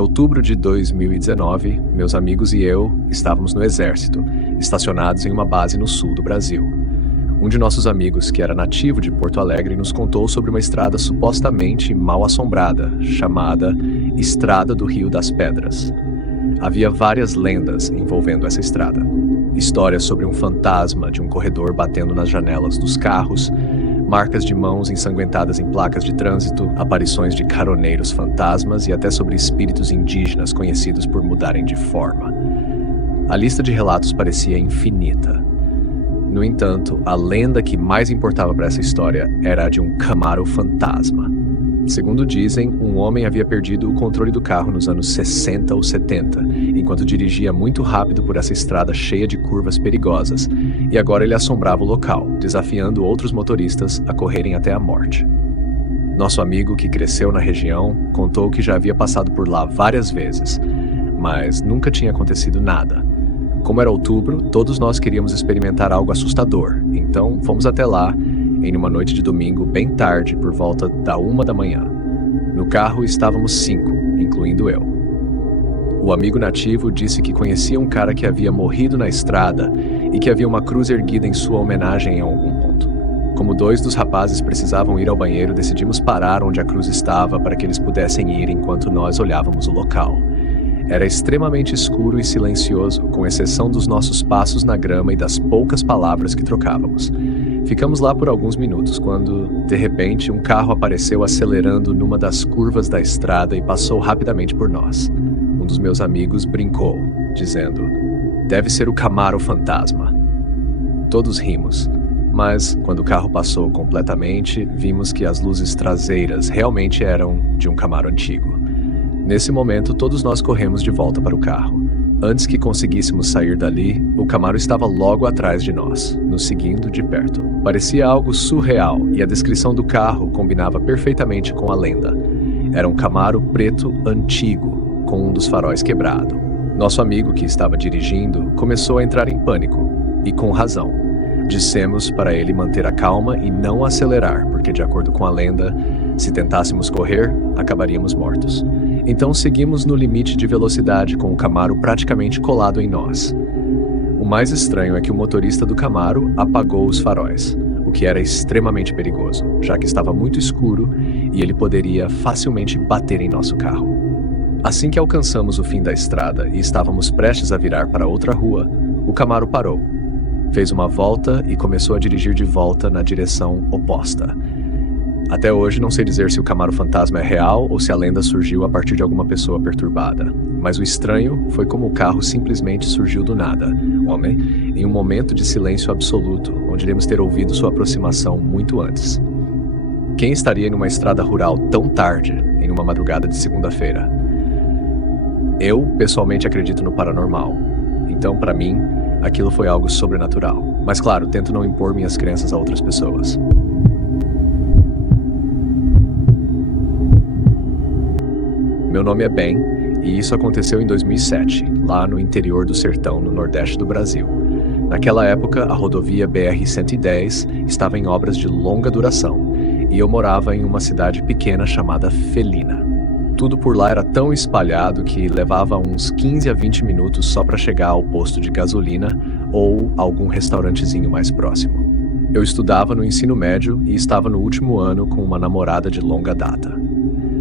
outubro de 2019, meus amigos e eu estávamos no exército, estacionados em uma base no sul do Brasil. Um de nossos amigos, que era nativo de Porto Alegre, nos contou sobre uma estrada supostamente mal assombrada, chamada Estrada do Rio das Pedras. Havia várias lendas envolvendo essa estrada. Histórias sobre um fantasma de um corredor batendo nas janelas dos carros, marcas de mãos ensanguentadas em placas de trânsito, aparições de caroneiros fantasmas e até sobre espíritos indígenas conhecidos por mudarem de forma. A lista de relatos parecia infinita. No entanto, a lenda que mais importava para essa história era a de um Camaro fantasma. Segundo dizem, um homem havia perdido o controle do carro nos anos 60 ou 70, enquanto dirigia muito rápido por essa estrada cheia de curvas perigosas, e agora ele assombrava o local, desafiando outros motoristas a correrem até a morte. Nosso amigo, que cresceu na região, contou que já havia passado por lá várias vezes, mas nunca tinha acontecido nada. Como era outubro, todos nós queríamos experimentar algo assustador, então fomos até lá em uma noite de domingo bem tarde, por volta da 1 da manhã. No carro estávamos 5, incluindo eu. O amigo nativo disse que conhecia um cara que havia morrido na estrada e que havia uma cruz erguida em sua homenagem em algum ponto. Como 2 dos rapazes precisavam ir ao banheiro, decidimos parar onde a cruz estava para que eles pudessem ir enquanto nós olhávamos o local. Era extremamente escuro e silencioso, com exceção dos nossos passos na grama e das poucas palavras que trocávamos. Ficamos lá por alguns minutos, quando, de repente, um carro apareceu acelerando numa das curvas da estrada e passou rapidamente por nós. Um dos meus amigos brincou, dizendo: "Deve ser o Camaro fantasma." Todos rimos, mas, quando o carro passou completamente, vimos que as luzes traseiras realmente eram de um Camaro antigo. Nesse momento, todos nós corremos de volta para o carro. Antes que conseguíssemos sair dali, o Camaro estava logo atrás de nós, nos seguindo de perto. Parecia algo surreal e a descrição do carro combinava perfeitamente com a lenda. Era um Camaro preto antigo, com um dos faróis quebrado. Nosso amigo, que estava dirigindo, começou a entrar em pânico, e com razão. Dissemos para ele manter a calma e não acelerar, porque, de acordo com a lenda, se tentássemos correr, acabaríamos mortos. Então seguimos no limite de velocidade com o Camaro praticamente colado em nós. O mais estranho é que o motorista do Camaro apagou os faróis, o que era extremamente perigoso, já que estava muito escuro e ele poderia facilmente bater em nosso carro. Assim que alcançamos o fim da estrada e estávamos prestes a virar para outra rua, o Camaro parou. Fez uma volta e começou a dirigir de volta na direção oposta. Até hoje não sei dizer se o Camaro fantasma é real ou se a lenda surgiu a partir de alguma pessoa perturbada. Mas o estranho foi como o carro simplesmente surgiu do nada, em um momento de silêncio absoluto, onde devemos ter ouvido sua aproximação muito antes. Quem estaria em uma estrada rural tão tarde, em uma madrugada de segunda-feira? Eu, pessoalmente, acredito no paranormal. Então, para mim, aquilo foi algo sobrenatural. Mas, claro, tento não impor minhas crenças a outras pessoas. Meu nome é Ben, e isso aconteceu em 2007, lá no interior do sertão, no nordeste do Brasil. Naquela época, a rodovia BR-110 estava em obras de longa duração, e eu morava em uma cidade pequena chamada Felina. Tudo por lá era tão espalhado que levava uns 15 a 20 minutos só para chegar ao posto de gasolina ou algum restaurantezinho mais próximo. Eu estudava no ensino médio e estava no último ano com uma namorada de longa data.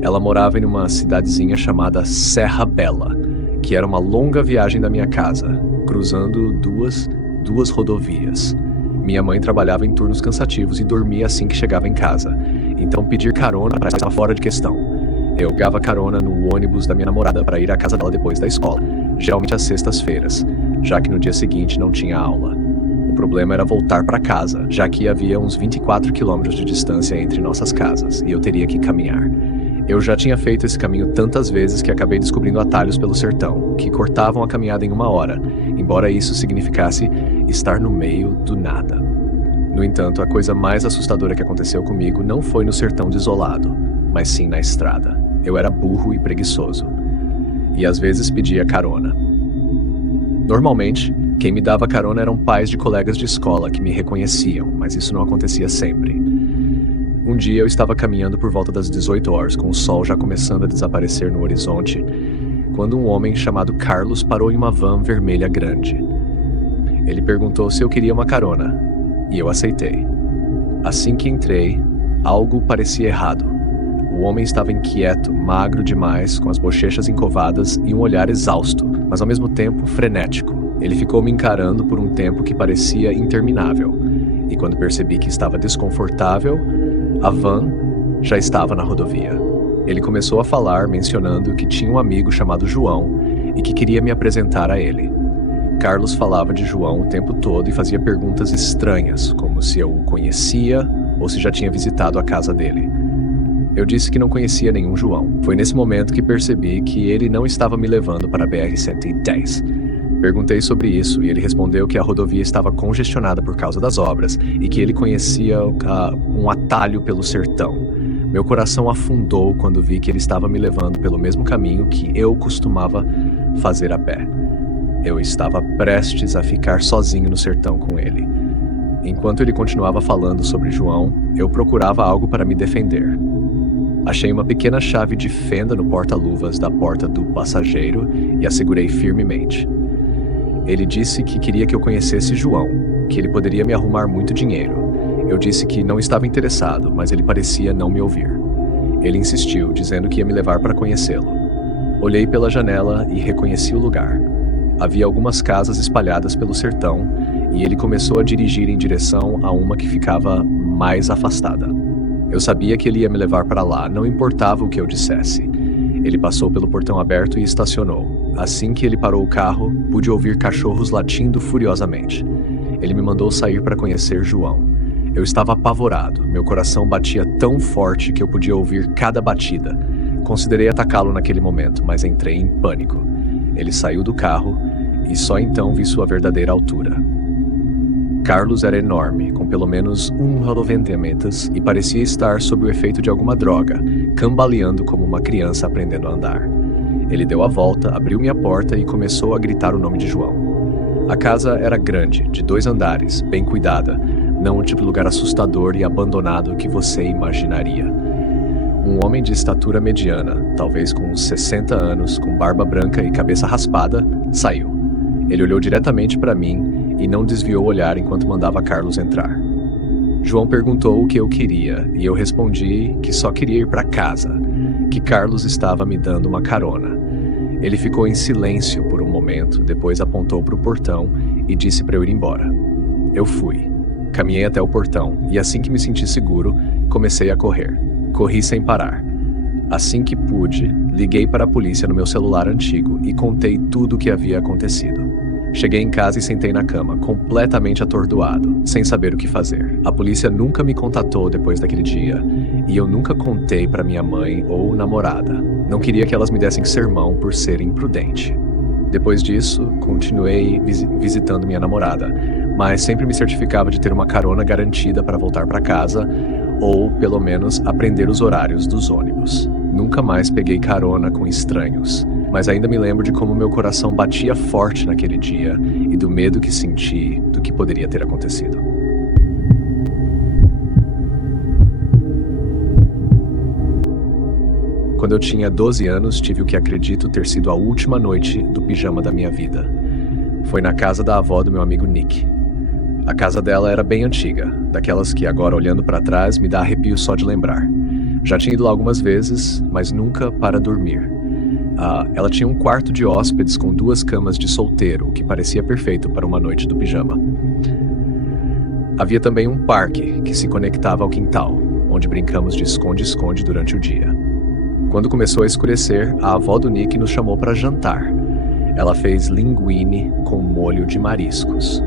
Ela morava em uma cidadezinha chamada Serra Bela, que era uma longa viagem da minha casa, cruzando duas rodovias. Minha mãe trabalhava em turnos cansativos e dormia assim que chegava em casa, então pedir carona estava fora de questão. Eu pegava carona no ônibus da minha namorada para ir à casa dela depois da escola, geralmente às sextas-feiras, já que no dia seguinte não tinha aula. O problema era voltar para casa, já que havia uns 24 quilômetros de distância entre nossas casas, e eu teria que caminhar. Eu já tinha feito esse caminho tantas vezes que acabei descobrindo atalhos pelo sertão, que cortavam a caminhada em 1 hora, embora isso significasse estar no meio do nada. No entanto, a coisa mais assustadora que aconteceu comigo não foi no sertão desolado, mas sim na estrada. Eu era burro e preguiçoso, e às vezes pedia carona. Normalmente, quem me dava carona eram pais de colegas de escola que me reconheciam, mas isso não acontecia sempre. Um dia eu estava caminhando por volta das 18 horas, com o sol já começando a desaparecer no horizonte, quando um homem chamado Carlos parou em uma van vermelha grande. Ele perguntou se eu queria uma carona, e eu aceitei. Assim que entrei, algo parecia errado. O homem estava inquieto, magro demais, com as bochechas encovadas e um olhar exausto, mas ao mesmo tempo frenético. Ele ficou me encarando por um tempo que parecia interminável, e quando percebi que estava desconfortável, a van já estava na rodovia. Ele começou a falar, mencionando que tinha um amigo chamado João e que queria me apresentar a ele. Carlos falava de João o tempo todo e fazia perguntas estranhas, como se eu o conhecia ou se já tinha visitado a casa dele. Eu disse que não conhecia nenhum João. Foi nesse momento que percebi que ele não estava me levando para a BR-110. Perguntei sobre isso e ele respondeu que a rodovia estava congestionada por causa das obras e que ele conhecia um atalho pelo sertão. Meu coração afundou quando vi que ele estava me levando pelo mesmo caminho que eu costumava fazer a pé. Eu estava prestes a ficar sozinho no sertão com ele. Enquanto ele continuava falando sobre João, eu procurava algo para me defender. Achei uma pequena chave de fenda no porta-luvas da porta do passageiro e a segurei firmemente. Ele disse que queria que eu conhecesse João, que ele poderia me arrumar muito dinheiro. Eu disse que não estava interessado, mas ele parecia não me ouvir. Ele insistiu, dizendo que ia me levar para conhecê-lo. Olhei pela janela e reconheci o lugar. Havia algumas casas espalhadas pelo sertão e ele começou a dirigir em direção a uma que ficava mais afastada. Eu sabia que ele ia me levar para lá, não importava o que eu dissesse. Ele passou pelo portão aberto e estacionou. Assim que ele parou o carro, pude ouvir cachorros latindo furiosamente. Ele me mandou sair para conhecer João. Eu estava apavorado, meu coração batia tão forte que eu podia ouvir cada batida. Considerei atacá-lo naquele momento, mas entrei em pânico. Ele saiu do carro e só então vi sua verdadeira altura. Carlos era enorme, com pelo menos 1,90 metros e parecia estar sob o efeito de alguma droga, cambaleando como uma criança aprendendo a andar. Ele deu a volta, abriu minha porta e começou a gritar o nome de João. A casa era grande, de 2 andares, bem cuidada, não o tipo de lugar assustador e abandonado que você imaginaria. Um homem de estatura mediana, talvez com uns 60 anos, com barba branca e cabeça raspada, saiu. Ele olhou diretamente para mim e não desviou o olhar enquanto mandava Carlos entrar. João perguntou o que eu queria e eu respondi que só queria ir para casa, que Carlos estava me dando uma carona. Ele ficou em silêncio por um momento, depois apontou para o portão e disse para eu ir embora. Eu fui. Caminhei até o portão e assim que me senti seguro, comecei a correr. Corri sem parar. Assim que pude, liguei para a polícia no meu celular antigo e contei tudo o que havia acontecido. Cheguei em casa e sentei na cama, completamente atordoado, sem saber o que fazer. A polícia nunca me contatou depois daquele dia, e eu nunca contei para minha mãe ou namorada. Não queria que elas me dessem sermão por ser imprudente. Depois disso, continuei visitando minha namorada, mas sempre me certificava de ter uma carona garantida para voltar para casa, ou, pelo menos, aprender os horários dos ônibus. Nunca mais peguei carona com estranhos, mas ainda me lembro de como meu coração batia forte naquele dia e do medo que senti do que poderia ter acontecido. Quando eu tinha 12 anos, tive o que acredito ter sido a última noite do pijama da minha vida. Foi na casa da avó do meu amigo Nick. A casa dela era bem antiga, daquelas que agora, olhando para trás, me dá arrepio só de lembrar. Já tinha ido lá algumas vezes, mas nunca para dormir. Ela tinha um quarto de hóspedes com 2 camas de solteiro, o que parecia perfeito para uma noite do pijama. Havia também um parque que se conectava ao quintal, onde brincamos de esconde-esconde durante o dia. Quando começou a escurecer, a avó do Nick nos chamou para jantar. Ela fez linguine com molho de mariscos.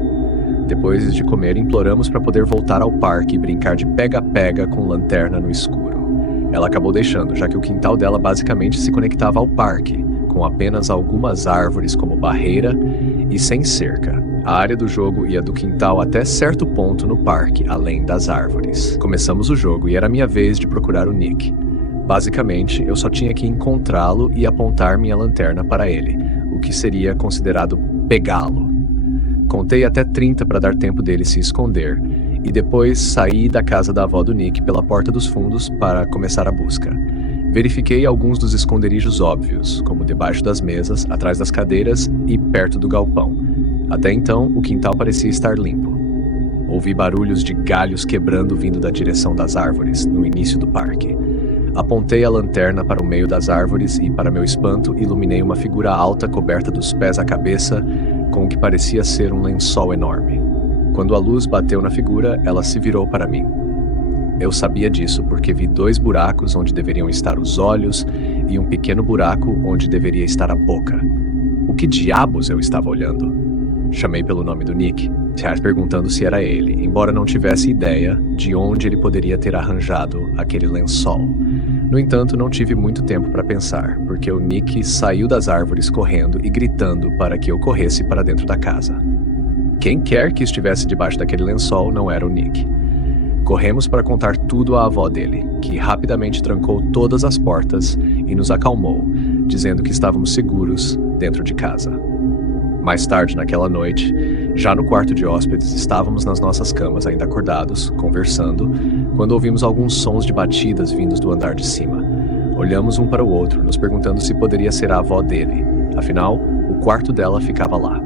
Depois de comer, imploramos para poder voltar ao parque e brincar de pega-pega com lanterna no escuro. Ela acabou deixando, já que o quintal dela basicamente se conectava ao parque, com apenas algumas árvores como barreira e sem cerca. A área do jogo ia do quintal até certo ponto no parque, além das árvores. Começamos o jogo e era minha vez de procurar o Nick. Basicamente, eu só tinha que encontrá-lo e apontar minha lanterna para ele, o que seria considerado pegá-lo. Contei até 30 para dar tempo dele se esconder, e depois saí da casa da avó do Nick pela porta dos fundos para começar a busca. Verifiquei alguns dos esconderijos óbvios, como debaixo das mesas, atrás das cadeiras e perto do galpão. Até então, o quintal parecia estar limpo. Ouvi barulhos de galhos quebrando vindo da direção das árvores, no início do parque. Apontei a lanterna para o meio das árvores e, para meu espanto, iluminei uma figura alta coberta dos pés à cabeça com o que parecia ser um lençol enorme. Quando a luz bateu na figura, ela se virou para mim. Eu sabia disso porque vi 2 buracos onde deveriam estar os olhos e um pequeno buraco onde deveria estar a boca. O que diabos eu estava olhando? Chamei pelo nome do Nick, perguntando se era ele, embora não tivesse ideia de onde ele poderia ter arranjado aquele lençol. No entanto, não tive muito tempo para pensar, porque o Nick saiu das árvores correndo e gritando para que eu corresse para dentro da casa. Quem quer que estivesse debaixo daquele lençol não era o Nick. Corremos para contar tudo à avó dele, que rapidamente trancou todas as portas e nos acalmou, dizendo que estávamos seguros dentro de casa. Mais tarde naquela noite, já no quarto de hóspedes, estávamos nas nossas camas ainda acordados, conversando, quando ouvimos alguns sons de batidas vindos do andar de cima. Olhamos um para o outro, nos perguntando se poderia ser a avó dele. Afinal, o quarto dela ficava lá.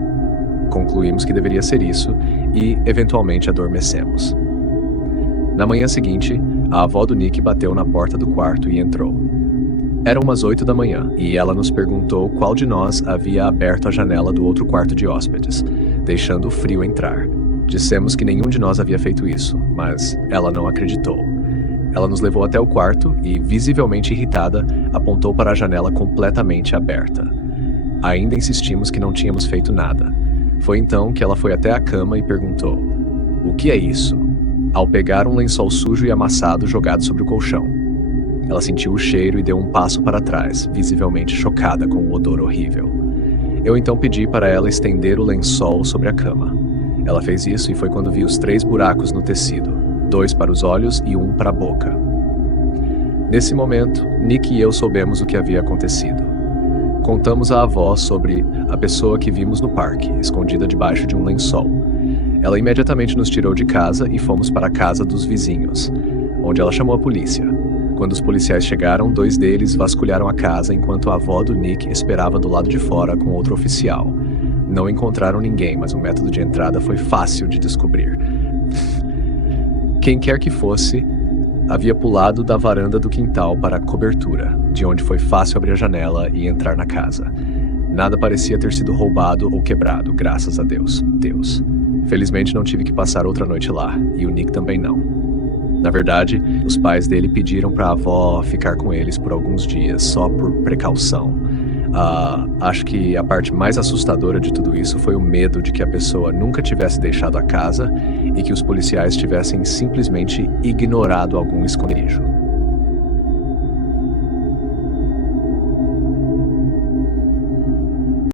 Concluímos que deveria ser isso e, eventualmente, adormecemos. Na manhã seguinte, a avó do Nick bateu na porta do quarto e entrou. Eram umas 8 da manhã e ela nos perguntou qual de nós havia aberto a janela do outro quarto de hóspedes, deixando o frio entrar. Dissemos que nenhum de nós havia feito isso, mas ela não acreditou. Ela nos levou até o quarto e, visivelmente irritada, apontou para a janela completamente aberta. Ainda insistimos que não tínhamos feito nada. Foi então que ela foi até a cama e perguntou: "O que é isso?" Ao pegar um lençol sujo e amassado jogado sobre o colchão. Ela sentiu o cheiro e deu um passo para trás, visivelmente chocada com o odor horrível. Eu então pedi para ela estender o lençol sobre a cama. Ela fez isso e foi quando vi os 3 buracos no tecido, 2 para os olhos e 1 para a boca. Nesse momento, Nick e eu soubemos o que havia acontecido. Contamos à avó sobre a pessoa que vimos no parque, escondida debaixo de um lençol. Ela imediatamente nos tirou de casa e fomos para a casa dos vizinhos, onde ela chamou a polícia. Quando os policiais chegaram, 2 deles vasculharam a casa enquanto a avó do Nick esperava do lado de fora com outro oficial. Não encontraram ninguém, mas o método de entrada foi fácil de descobrir. Quem quer que fosse, havia pulado da varanda do quintal para a cobertura, de onde foi fácil abrir a janela e entrar na casa. Nada parecia ter sido roubado ou quebrado, graças a Deus. Felizmente não tive que passar outra noite lá, e o Nick também não. Na verdade, os pais dele pediram para a avó ficar com eles por alguns dias, só por precaução. Acho que a parte mais assustadora de tudo isso foi o medo de que a pessoa nunca tivesse deixado a casa e que os policiais tivessem simplesmente ignorado algum esconderijo.